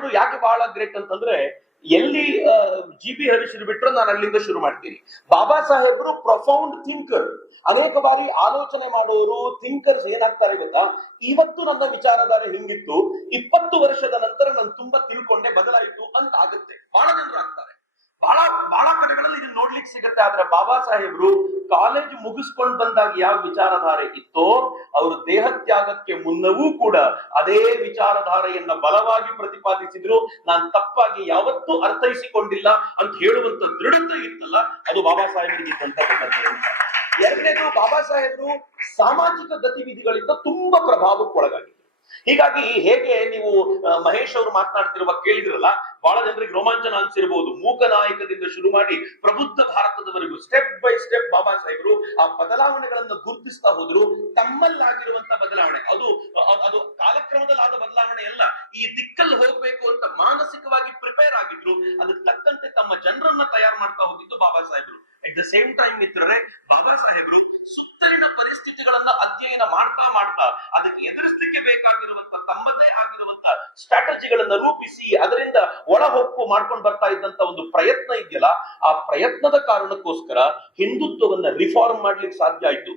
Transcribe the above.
ಸಾಹೇಬರು ಯಾಕೆ ಬಹಳ ಗ್ರೇಟ್ ಅಂತಂದ್ರೆ, ಎಲ್ಲಿ ಜಿ ಬಿ ಹರೀಶ್ರು ಬಿಟ್ರೆ ನಾನು ಅಲ್ಲಿಂದ ಶುರು ಮಾಡ್ತೀನಿ. ಬಾಬಾ ಸಾಹೇಬರು ಪ್ರೊಫೌಂಡ್ ಥಿಂಕರ್, ಅನೇಕ ಬಾರಿ ಆಲೋಚನೆ ಮಾಡುವವರು, ಥಿಂಕರ್ಸ್ ಏನಾಗ್ತಾರೆ ಗೊತ್ತಾ? ಇವತ್ತು ನನ್ನ ವಿಚಾರಧಾರೆ ಹಿಂಗಿತ್ತು, 20 ವರ್ಷದ ನಂತರ ನಾನು ತುಂಬಾ ತಿಳ್ಕೊಂಡೆ, ಬದಲಾಯಿತು ಅಂತ ಆಗುತ್ತೆ. ಬಹಳ ಜನರು ಆಗ್ತಾರೆ, ಬಹಳ ಕಡೆಗಳಲ್ಲಿ ಇದನ್ನ ನೋಡ್ಲಿಕ್ಕೆ ಸಿಗುತ್ತೆ. ಆದ್ರೆ ಬಾಬಾ ಸಾಹೇಬ್ರು ಕಾಲೇಜ್ ಮುಗಿಸ್ಕೊಂಡು ಬಂದಾಗ ಯಾವ ವಿಚಾರಧಾರೆ ಇತ್ತೋ, ಅವರು ದೇಹತ್ಯಾಗಕ್ಕೆ ಮುನ್ನವೂ ಕೂಡ ಅದೇ ವಿಚಾರಧಾರೆಯನ್ನ ಬಲವಾಗಿ ಪ್ರತಿಪಾದಿಸಿದ್ರು. ನಾನು ತಪ್ಪಾಗಿ ಯಾವತ್ತೂ ಅರ್ಥೈಸಿಕೊಂಡಿಲ್ಲ ಅಂತ ಹೇಳುವಂತ ದೃಢತೆ ಇತ್ತಲ್ಲ, ಅದು ಬಾಬಾ ಸಾಹೇಬರಿಗೆ ಇದ್ದಂತ ದೃಢತೆ. ಎರಡನೇದು, ಬಾಬಾ ಸಾಹೇಬರು ಸಾಮಾಜಿಕ ಗತಿವಿಧಿಗಳಿಂದ ತುಂಬಾ ಪ್ರಭಾವಕ್ಕೆ ಒಳಗಾಗಿದ್ರು. ಹೀಗಾಗಿ ಹೇಗೆ ನೀವು ಮಹೇಶ್ ಅವರು ಮಾತನಾಡ್ತಿರುವ ಕೇಳಿದ್ರಲ್ಲ, ಬಹಳ ಜನರಿಗೆ ರೋಮಾಂಚನ ಅನ್ಸಿರ್ಬಹುದು. ಮೂಕನಾಯಕದಿಂದ ಶುರು ಮಾಡಿ ಪ್ರಬುದ್ಧ ಭಾರತದವರೆಗೂ ಸ್ಟೆಪ್ ಬೈ ಸ್ಟೆಪ್ ಬಾಬಾ ಸಾಹೇಬರು ಆ ಬದಲಾವಣೆಗಳನ್ನು ಗುರುತಿಸ್ತಾ ಹೋದ್ರು. ತಮ್ಮಲ್ಲಾಗಿರುವಂತ ಬದಲಾವಣೆ ಅದು ಕಾಲಕ್ರಮದಲ್ಲಿ ಆದ ಬದಲಾವಣೆ ಅಲ್ಲ, ಈ ದಿಕ್ಕಲ್ಲಿ ಹೋಗ್ಬೇಕು ಅಂತ ಮಾನಸಿಕವಾಗಿ ಪ್ರಿಪೇರ್ ಆಗಿದ್ರು. ಅದಕ್ಕೆ ತಕ್ಕಂತೆ ತಮ್ಮ ಜನರನ್ನ ತಯಾರು ಮಾಡ್ತಾ ಹೋಗಿದ್ದು ಬಾಬಾ ಸಾಹೇಬರು. ಅಟ್ ದ ಸೇಮ್ ಟೈಮ್ ಮಿತ್ರರೇ, ಬಾಬಾ ಸಾಹೇಬರು ಸುತ್ತಲಿನ ಪರಿಸ್ಥಿತಿಗಳನ್ನ ಅಧ್ಯಯನ ಮಾಡ್ತಾ ಅದಕ್ಕೆ ಎದುರಿಸಲಿಕ್ಕೆ ಬೇಕಾಗಿರುವಂತ ತಮ್ಮದೇ ಆಗಿರುವಂತ ಸ್ಟ್ರಾಟಜಿಗಳನ್ನ ರೂಪಿಸಿ ಅದರಿಂದ ಒಳಹೊಕ್ಕು ಮಾಡ್ಕೊಂಡು ಬರ್ತಾ ಇದ್ದಂತ ಒಂದು ಪ್ರಯತ್ನ ಇದೆಯಲ್ಲ, ಆ ಪ್ರಯತ್ನದ ಕಾರಣಕ್ಕೋಸ್ಕರ ಹಿಂದುತ್ವವನ್ನ ರಿಫಾರ್ಮ್ ಮಾಡ್ಲಿಕ್ಕೆ ಸಾಧ್ಯ ಆಯ್ತು.